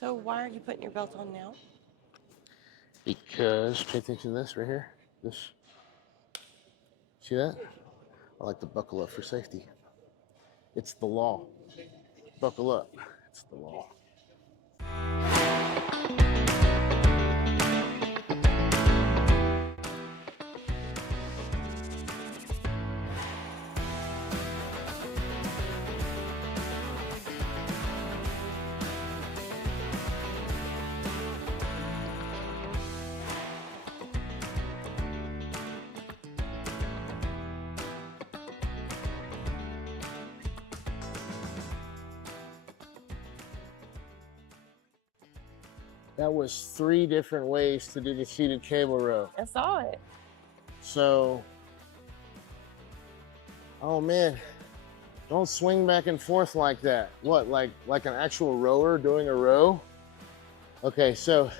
So why are you putting your belt on now? Because, pay attention to this right here. This. See that? I like to buckle up for safety. It's the law. Buckle up. It's the law. That was 3 different ways to do the seated cable row. I saw it. So, oh man, don't swing back and forth like that. What, like an actual rower doing a row? Okay, so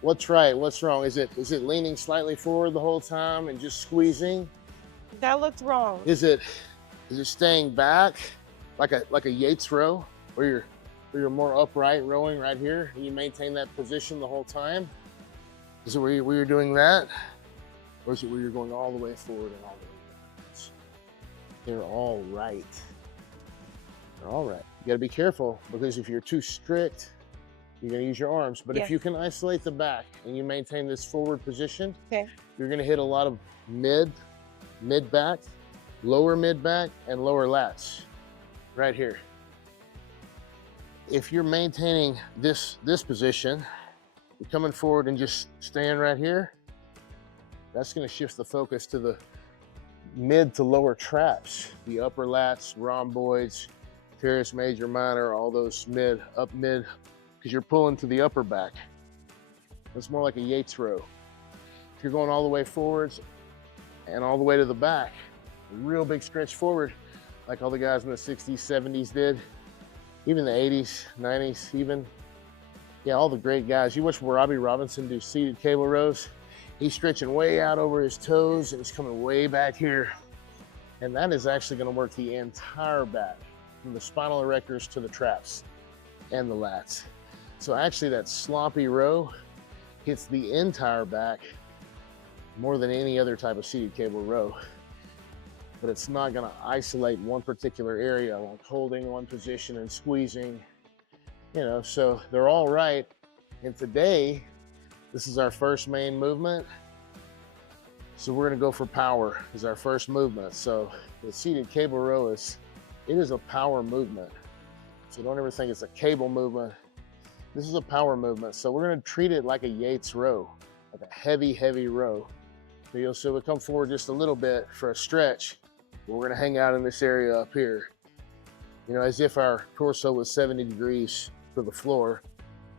what's right, what's wrong? Is it leaning slightly forward the whole time and just squeezing? That looks wrong. Is it staying back like a Yates row where you're more upright rowing right here and you maintain that position the whole time? Is it where you're doing that? Or is it where you're going all the way forward and all the way backwards? They're all right. They're all right. You gotta be careful because if you're too strict, you're gonna use your arms. But if you can isolate the back and you maintain this forward position, you're gonna hit a lot of mid back, lower mid back, and lower lats right here. If you're maintaining this position, you're coming forward and just staying right here, that's gonna shift the focus to the mid to lower traps, the upper lats, rhomboids, teres major, minor, all those up mid, because you're pulling to the upper back. It's more like a Yates row. If you're going all the way forwards and all the way to the back, a real big stretch forward, like all the guys in the 60s, 70s did, even the 80s, 90s even. Yeah, all the great guys. You watch Robbie Robinson do seated cable rows. He's stretching way out over his toes and he's coming way back here. And that is actually gonna work the entire back, from the spinal erectors to the traps and the lats. So actually that sloppy row hits the entire back more than any other type of seated cable row. But it's not gonna isolate one particular area, like holding one position and squeezing, you know, so they're all right. And today, this is our first main movement. So we're gonna go for power as our first movement. So the seated cable row it is a power movement. So don't ever think it's a cable movement. This is a power movement. So we're gonna treat it like a Yates row, like a heavy, heavy row. So you'll see we come forward just a little bit for a stretch. We're gonna hang out in this area up here, you know, as if our torso was 70 degrees to the floor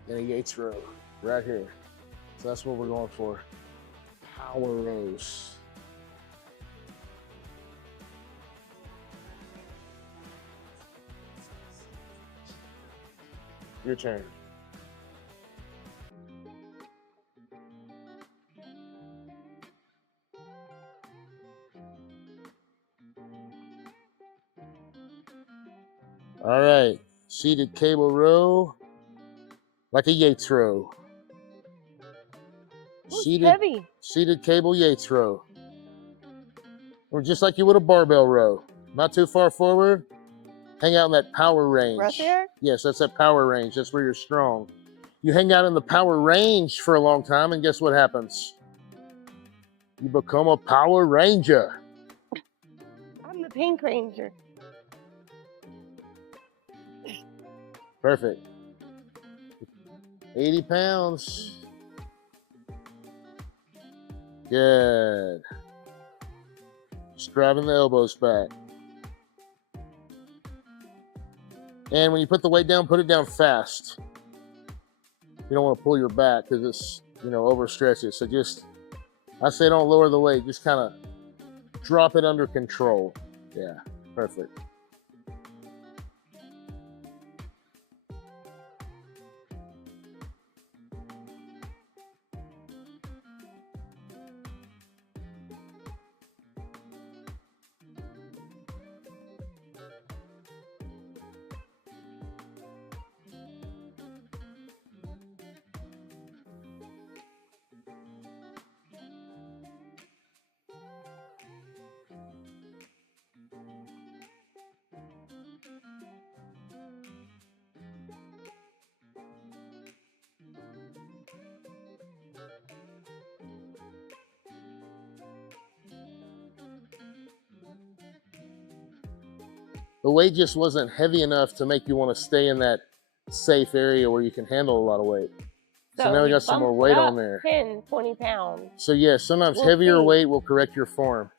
in a Yates row, right here. So that's what we're going for, power rows. Your turn. All right, seated cable row, like a Yates row. Seated cable Yates row. Or just like you would a barbell row. Not too far forward. Hang out in that power range. Right there? Yes, that's that power range. That's where you're strong. You hang out in the power range for a long time, and guess what happens? You become a Power Ranger. I'm the Pink Ranger. Perfect. 80 pounds. Good. Just driving the elbows back. And when you put the weight down, put it down fast. You don't want to pull your back because it's, you know, overstretch it. So just, I say don't lower the weight, just kind of drop it under control. Yeah, perfect. The weight just wasn't heavy enough to make you want to stay in that safe area where you can handle a lot of weight. So now we got some more weight on there. 10, 20 pounds. So yeah, sometimes heavier weight will correct your form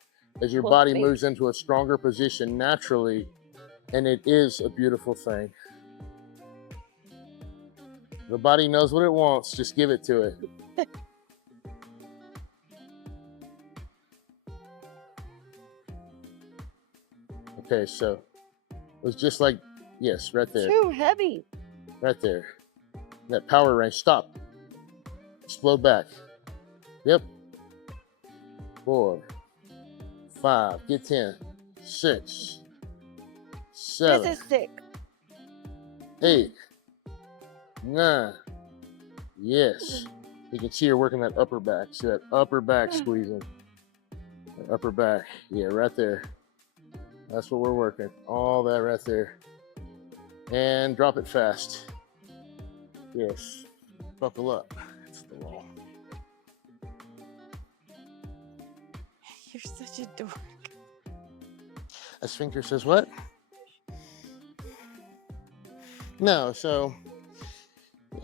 as your body moves into a stronger position naturally, and it is a beautiful thing. The body knows what it wants, just give it to it. Okay, so it was just like, yes, right there. Too heavy. Right there. That power range, stop. Explode back. Yep. 4, 5, get 10, 6, 7. This is sick. 8, 9. Yes. You can see you're working that upper back. See that upper back squeezing. That upper back. Yeah, right there. That's what we're working. All that right there. And drop it fast. Yes. Buckle up. That's the wall. You're such a dork. A sphincter says what? No, so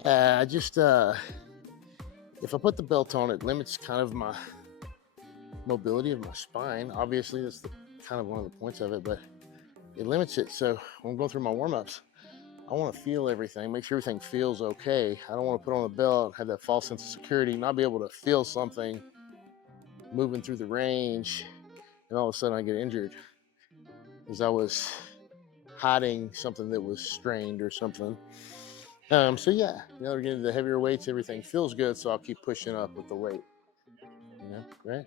I just if I put the belt on, it limits kind of my mobility of my spine. Obviously, that's kind of one of the points of it, but it limits it. So when I'm going through my warm-ups, I want to feel everything, make sure everything feels okay. I don't want to put on the belt, have that false sense of security, not be able to feel something moving through the range, and all of a sudden I get injured because I was hiding something that was strained or something. So yeah, now we're getting the heavier weights, everything feels good, so I'll keep pushing up with the weight. You know, right?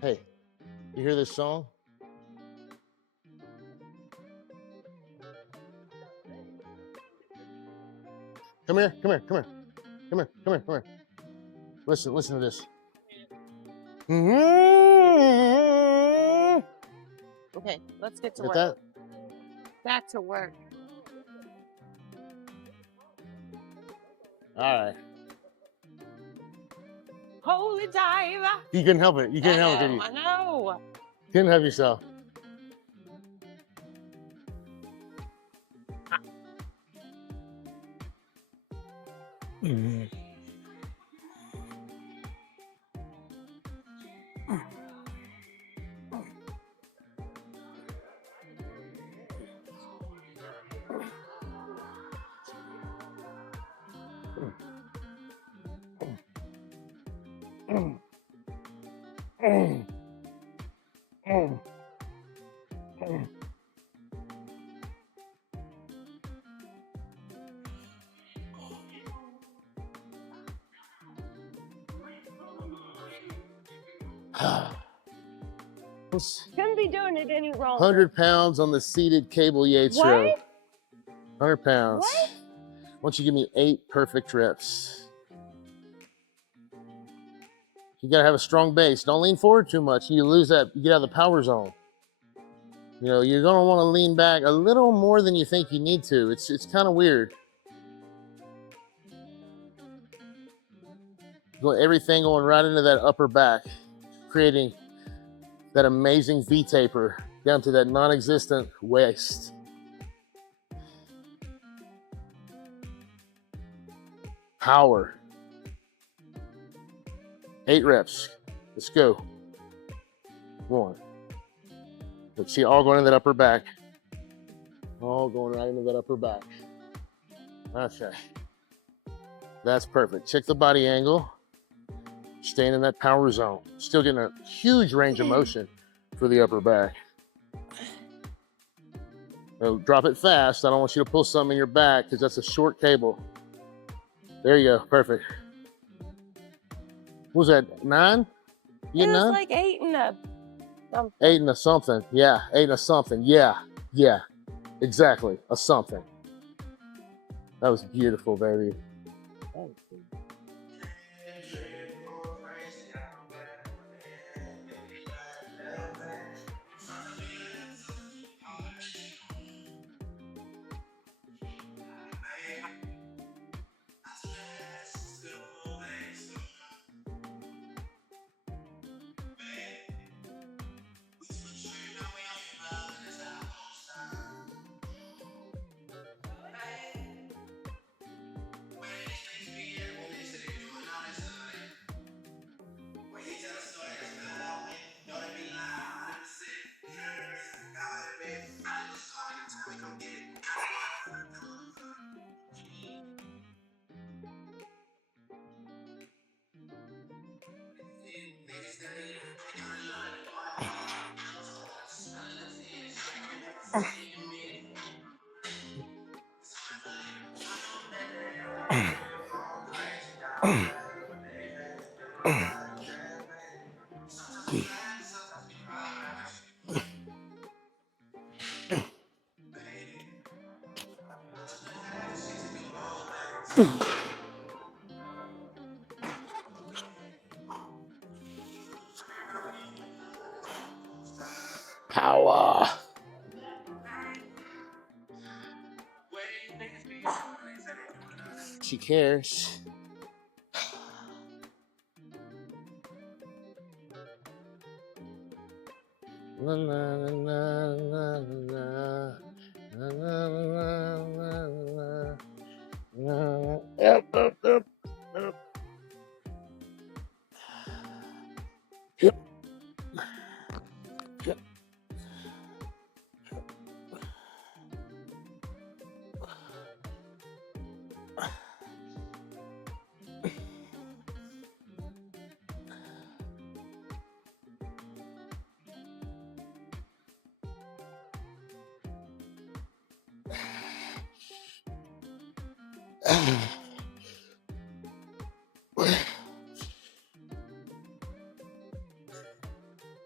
Hey, you hear this song? Come here, come here, come here. Come here, come here, come here. Listen to this. Okay, let's get to Get work. that? Back to work. All right. Holy diver. You couldn't help it. You couldn't help it, could you? I know. Couldn't help yourself. Couldn't be doing it any wrong. 100 pounds on the seated cable Yates row. What? 100 pounds. What? Why don't you give me 8 perfect reps? You gotta have a strong base. Don't lean forward too much. You lose that, you get out of the power zone. You know, you're gonna wanna lean back a little more than you think you need to. It's kind of weird. Everything going right into that upper back, creating that amazing V-taper down to that non-existent waist. Power. 8 reps. Let's go. 1. Let's see, all going into that upper back. All going right into that upper back. Okay. That's perfect. Check the body angle. Staying in that power zone. Still getting a huge range of motion for the upper back. Now, drop it fast. I don't want you to pull something in your back because that's a short cable. There you go. Perfect. What was that, 9? You It get was 9? like 8 and a something. 8 and a something. Yeah, 8 and a something. Yeah, yeah. Exactly. A something. That was beautiful, baby. Power. She cares. La, la, la, la, la, la, la, la, la, la. Up, up, up, up. Yep. Yep.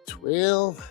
Twelve.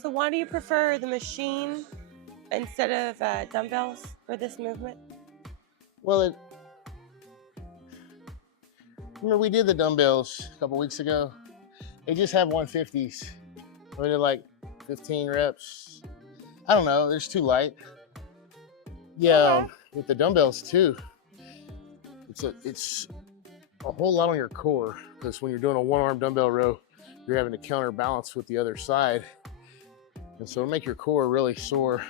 So why do you prefer the machine instead of dumbbells for this movement? Well, remember we did the dumbbells a couple weeks ago. They just have 150s. We did like 15 reps. I don't know, they're just too light. Yeah, Okay. with the dumbbells too, it's a whole lot on your core, because when you're doing a one-arm dumbbell row, you're having to counterbalance with the other side. And so it'll make your core really sore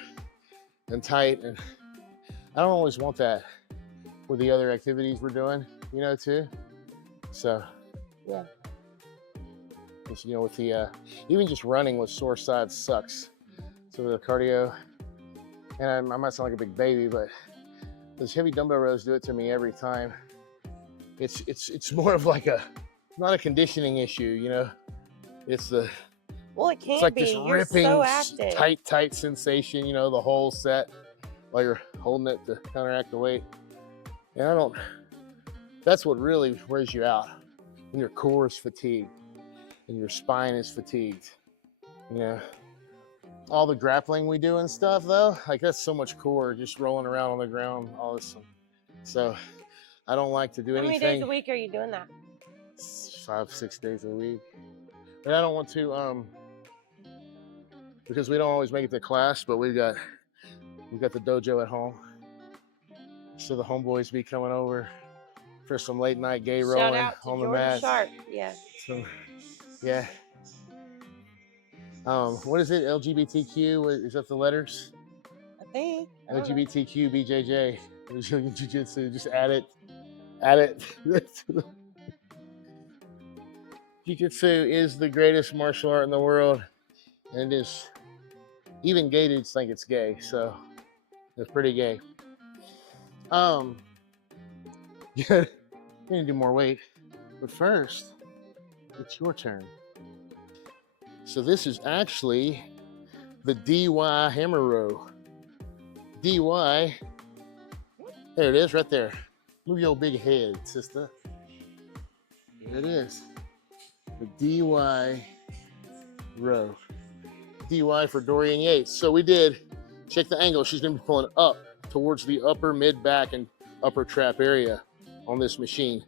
and tight. And I don't always want that with the other activities we're doing, you know, too. So, yeah. Just, you know, with the, even just running with sore sides sucks. So the cardio, and I might sound like a big baby, but those heavy dumbbell rows do it to me every time. It's more of like not a conditioning issue, you know? It's the, Well, it can't it's like be. this You're ripping, so active. tight sensation, you know, the whole set while you're holding it to counteract the weight. And that's what really wears you out, when your core is fatigued and your spine is fatigued. You know, all the grappling we do and stuff though, like that's so much core just rolling around on the ground, all this. So I don't like to do How anything. many days a week are you doing that? 5-6 days a week. And I don't want to, because we don't always make it to class, but we've got the dojo at home. So the homeboys be coming over for some late night gay Shout rolling out to on the Jordan mat. Sharp. Yeah. So, yeah. What is it? LGBTQ? Is that the letters? I think. I don't know. LGBTQ BJJ. Brazilian Jiu-Jitsu. Just add it. Jiu-Jitsu is the greatest martial art in the world, and it is, even gay dudes think it's gay, so it's pretty gay. Yeah, we need to do more weight, but first, it's your turn. So this is actually the DY hammer row. DY, there it is, right there. Move your big head, sister. There it is. The DY row. DY for Dorian Yates. So we did, check the angle. She's gonna be pulling up towards the upper, mid, back, and upper trap area on this machine.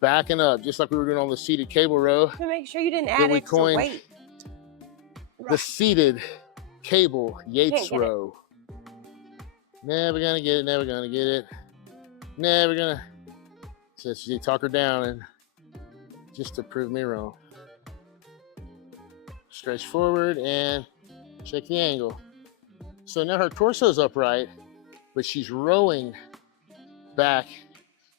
Backing up, just like we were doing on the seated cable row. To make sure you didn't add we extra coined weight. The seated cable Yates row. Never gonna get it, never gonna get it. Never gonna. So she talk her down and just to prove me wrong. Stretch forward and check the angle. So now her torso's upright, but she's rowing back,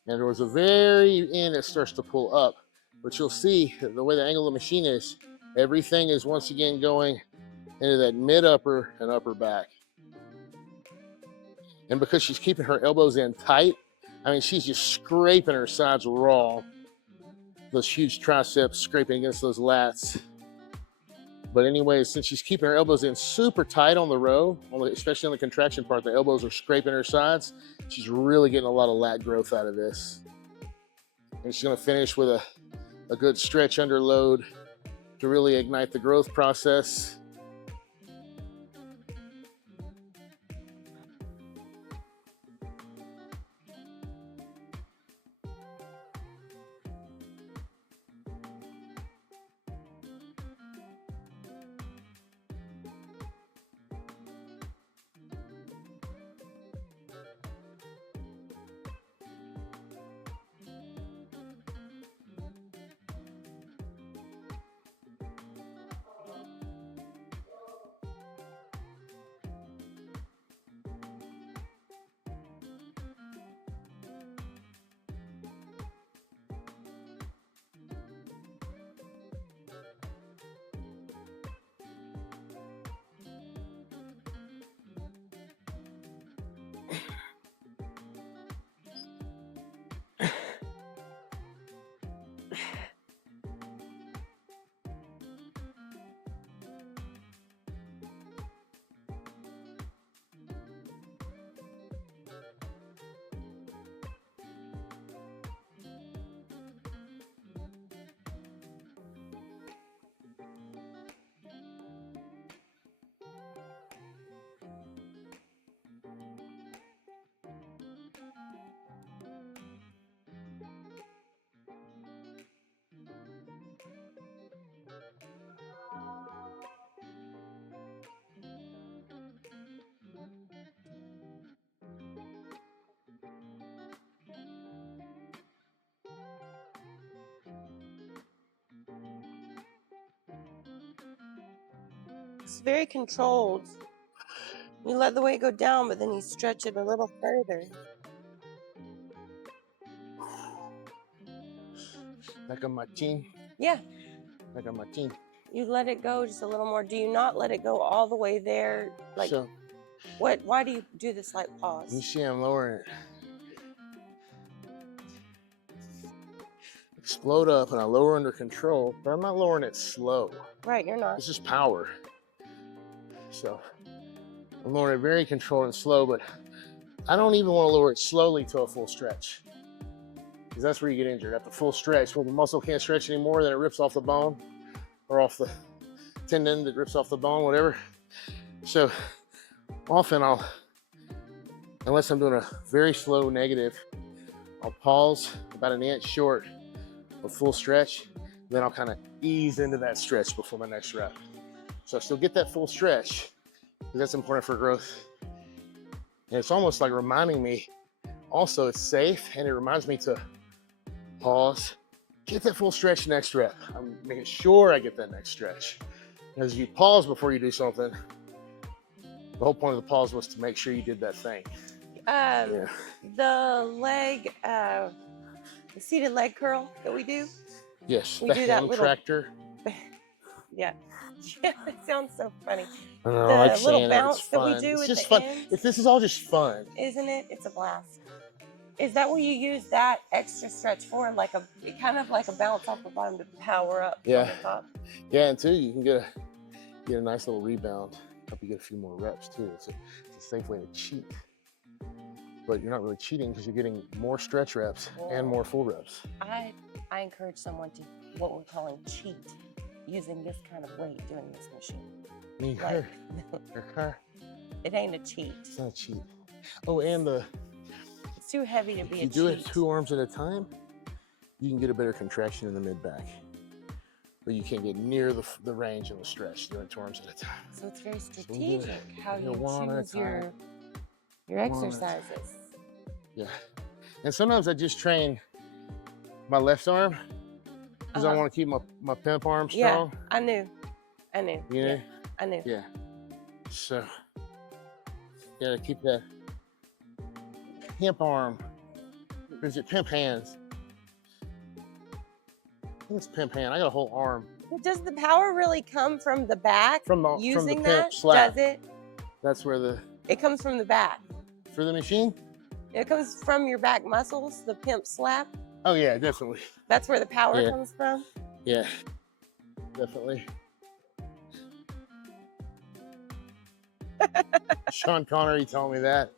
and there was a very end that starts to pull up. But you'll see the way the angle of the machine is, everything is once again going into that mid upper and upper back. And because she's keeping her elbows in tight, I mean, she's just scraping her sides raw. Those huge triceps scraping against those lats. But anyway, since she's keeping her elbows in super tight on the row, especially on the contraction part, the elbows are scraping her sides. She's really getting a lot of lat growth out of this. And she's gonna finish with a good stretch under load to really ignite the growth process. It's very controlled. You let the weight go down, but then you stretch it a little further. Like a machine. Yeah. Like a machine. You let it go just a little more. Do you not let it go all the way there? Like, so, why do you do the slight pause? you see I'm lowering it. Explode up and I lower under control, but I'm not lowering it slow. Right, you're not. This is power. So I'm lowering it very controlled and slow, but I don't even want to lower it slowly to a full stretch, because that's where you get injured. At the full stretch, when the muscle can't stretch anymore, then it rips off the bone or off the tendon that rips off the bone, whatever. So often unless I'm doing a very slow negative, I'll pause about an inch short of full stretch, then I'll kind of ease into that stretch before my next rep. So I still get that full stretch, because that's important for growth. And it's almost like reminding me, also it's safe, and it reminds me to pause, get that full stretch next rep. I'm making sure I get that next stretch. As you pause before you do something, the whole point of the pause was to make sure you did that thing. The leg, the seated leg curl that we do. Yes, We the do that ham little tractor. Yeah. Yeah, that sounds so funny. I don't know, The I like little saying bounce it's that fun. we do It's at just the fun. end. This is all just fun. Isn't it? It's a blast. Is that what you use that extra stretch for? Like kind of like a bounce off the bottom to power up on the top? Yeah, and too, you can get a nice little rebound. Help you get a few more reps too. It's a safe way to cheat. But you're not really cheating, because you're getting more stretch reps and more full reps. I encourage someone to what we're calling cheat, using this kind of weight doing this machine. Like, it ain't a cheat. It's not a cheat. Oh, and it's too heavy to be a cheat. If you do it 2 arms at a time, you can get a better contraction in the mid-back. But you can't get near the range of the stretch doing 2 arms at a time. So it's very strategic how you choose Your exercises. Yeah. And sometimes I just train my left arm because I want to keep my pimp arm strong. Yeah, I knew. You know? Yeah, I knew. Yeah. So, gotta keep that pimp arm. Or is it pimp hands? I think it's pimp hand. I got a whole arm. Does the power really come from the back? From the pimp slap. Does it? That's where It comes from the back. For the machine? It comes from your back muscles, the pimp slap. Oh yeah, definitely. That's where the power comes from? Yeah, definitely. Sean Connery told me that.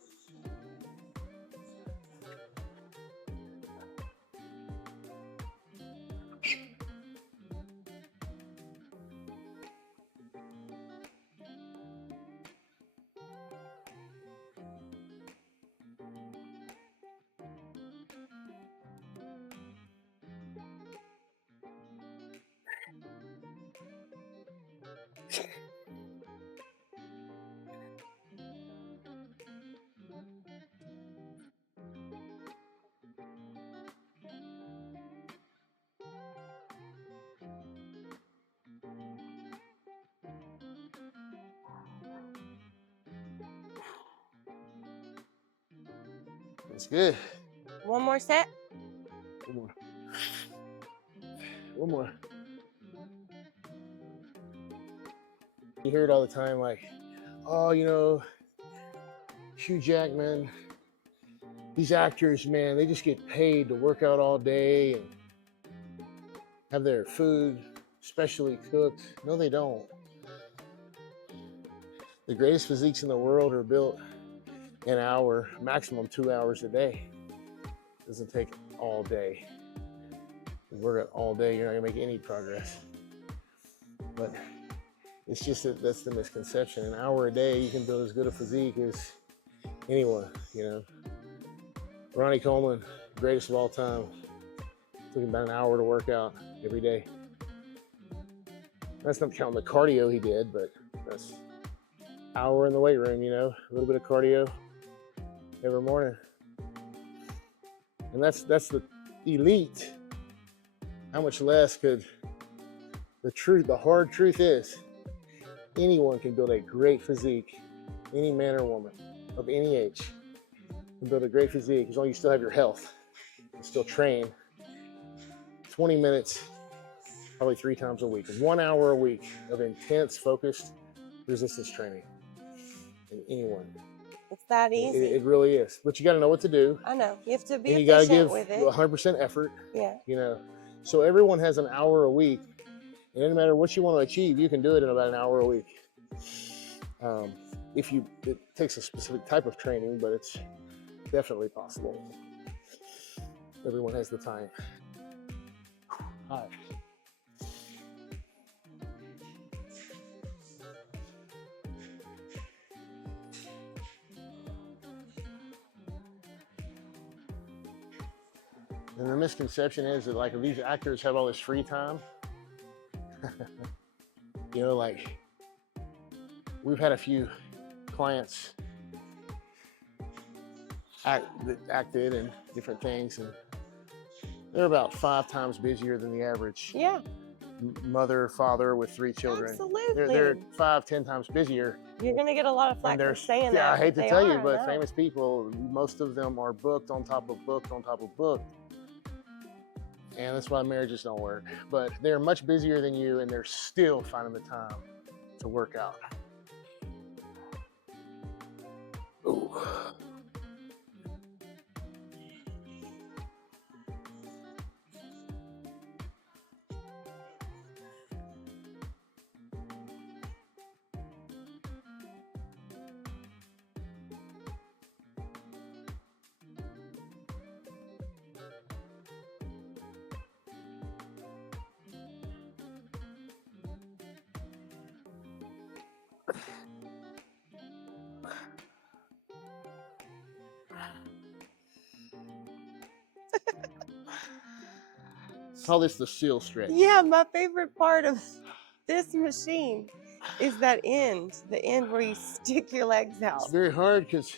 That's good. One more set? One more. One more. You hear it all the time, like, oh, you know, Hugh Jackman, these actors, man, they just get paid to work out all day and have their food specially cooked. No, they don't. The greatest physiques in the world are built an hour, maximum 2 hours a day. It doesn't take all day. You work out all day, you're not gonna make any progress. But it's just that that's the misconception. An hour a day, you can build as good a physique as anyone, you know. Ronnie Coleman, greatest of all time, took him about an hour to work out every day. That's not counting the cardio he did, but that's an hour in the weight room, you know, a little bit of cardio every morning. And that's the elite. How much less could the hard truth is, anyone can build a great physique, any man or woman of any age can build a great physique as long as you still have your health and still train 20 minutes, probably 3 times a week, 1 hour a week of intense, focused resistance training. And anyone. It's that easy. It really is. But you got to know what to do. I know. You have to be and you got to efficient give with it. 100% effort. Yeah. You know, so everyone has an hour a week. And no matter what you want to achieve, you can do it in about an hour a week. It takes a specific type of training, but it's definitely possible. Everyone has the time. All right. And the misconception is that, like, if these actors have all this free time, you know, like, we've had a few clients that acted in different things, and they're about 5 times busier than the average mother, father with 3 children. Absolutely. They're 5-10 times busier. You're going to get a lot of flack for saying that. I hate to tell you, but famous people, most of them are booked on top of booked on top of booked. And that's why marriages don't work. But they're much busier than you, and they're still finding the time to work out. Ooh. Call this the seal stretch. Yeah, my favorite part of this machine is that end, the end where you stick your legs out. It's very hard because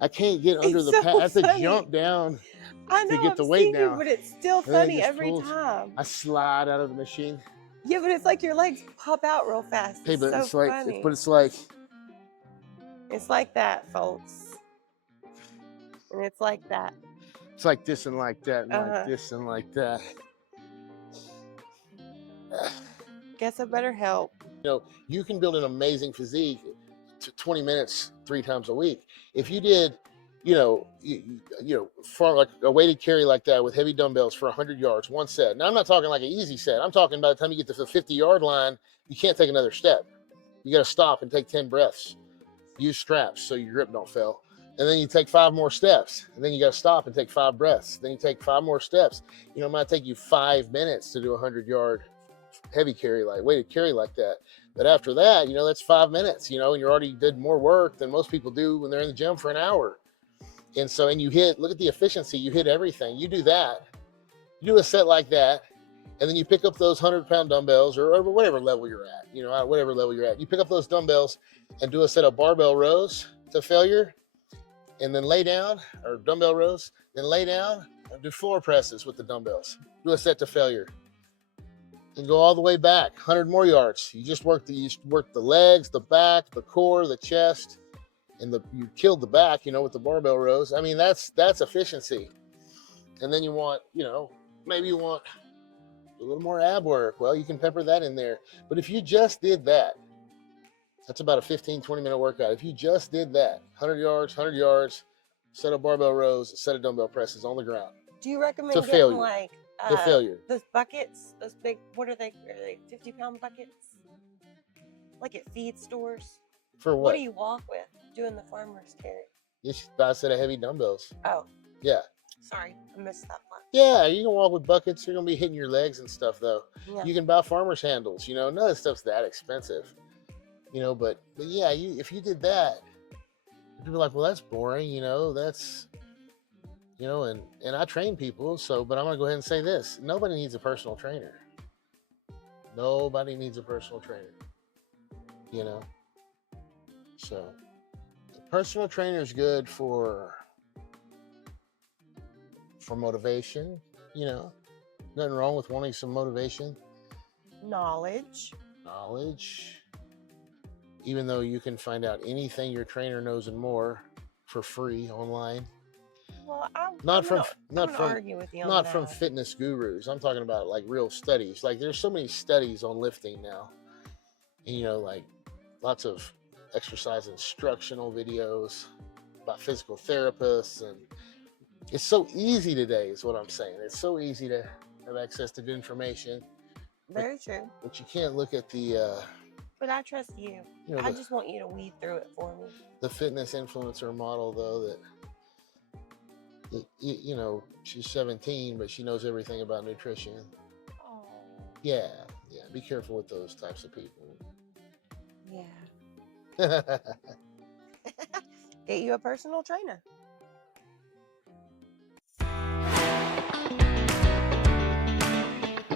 I can't get under It's the so pad. I have to funny. jump down I to know, get I've the weight seen you, down. but it's still And then it funny just every pulls. time. I slide out of the machine. Yeah, but it's like your legs pop out real fast. Hey, It's but so it's like, funny. It's like that, folks. And it's like that. It's like this and like that, and like Uh-huh. this and like that. Guess I better help. You know, you can build an amazing physique to 20 minutes 3 times a week. If you did, for like a weighted carry like that with heavy dumbbells for 100 yards, one set. Now, I'm not talking like an easy set. I'm talking by the time you get to the 50-yard line, you can't take another step. You got to stop and take 10 breaths. Use straps so your grip don't fail. And then you take 5 more steps. And then you got to stop and take 5 breaths. Then you take 5 more steps. You know, it might take you 5 minutes to do a 100-yard heavy carry, like weighted carry like that. But after that, that's 5 minutes, and you already did more work than most people do when they're in the gym for an hour. And so, and look at the efficiency, you hit everything. You do that, you do a set like that, and then you pick up those 100-pound dumbbells or whatever level you're at, whatever level you're at. You pick up those dumbbells and do a set of barbell rows to failure, and then lay down, or dumbbell rows, then lay down and do floor presses with the dumbbells. Do a set to failure. And go all the way back, 100 more yards. You just work the legs, the back, the core, the chest, and you killed the back, with the barbell rows. I mean, that's efficiency. And then you want, maybe you want a little more ab work. Well, you can pepper that in there. But if you just did that, that's about a 15, 20-minute workout. If you just did that, 100 yards, set of barbell rows, set of dumbbell presses on the ground. Do you recommend To getting failure. like The failure. those buckets, those big, what are they 50-pound buckets? Like at feed stores? For what? What do you walk with doing the farmer's carry? You should buy a set of heavy dumbbells. Oh. Yeah. Sorry, I missed that part. Yeah, you can walk with buckets. You're going to be hitting your legs and stuff, though. Yeah. You can buy farmer's handles. None of that stuff's that expensive. But yeah, if you did that, people are like, well, that's boring. That's... and I train people, but I'm going to go ahead and say this. Nobody needs a personal trainer. Nobody needs a personal trainer. So, a personal trainer is good for motivation, Nothing wrong with wanting some motivation. Knowledge. Even though you can find out anything your trainer knows and more for free online. Well, I'm not from argue with you on not that. from fitness gurus. I'm talking about like real studies. Like there's so many studies on lifting now, and like lots of exercise instructional videos by physical therapists, and it's so easy today. Is what I'm saying. It's so easy to have access to good information. Very true. But you can't look at the. But I trust you. I just want you to weed through it for me. The fitness influencer model, though, that she's 17, but she knows everything about nutrition. Oh. Yeah. Be careful with those types of people. Yeah. Get you a personal trainer.